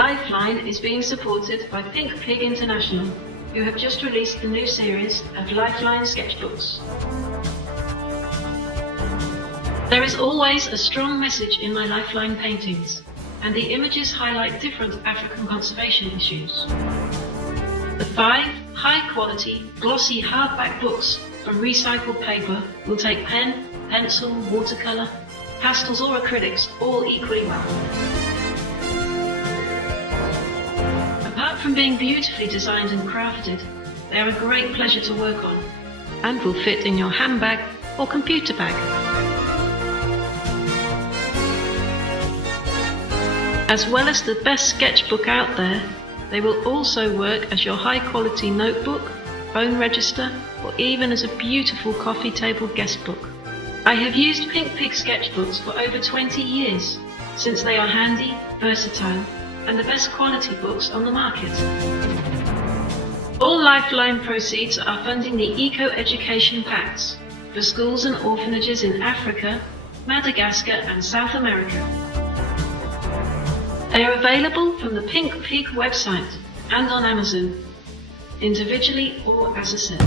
Lifeline is being supported by Pink Pig International, who have just released the new series of Lifeline Sketchbooks. There is always a strong message in my Lifeline paintings, and the images highlight different African conservation issues. The 5 high-quality, glossy hardback books from recycled paper will take pen, pencil, watercolour, pastels or acrylics all equally well. Apart from being beautifully designed and crafted, they are a great pleasure to work on and will fit in your handbag or computer bag. As well as the best sketchbook out there, they will also work as your high-quality notebook, phone register, or even as a beautiful coffee table guest book. I have used Pink Pig sketchbooks for over 20 years, since they are handy, versatile, and the best quality books on the market. All Lifeline proceeds are funding the eco-education packs for schools and orphanages in Africa, Madagascar, and South America. They are available from the Pink Pig website and on Amazon, individually or as a set.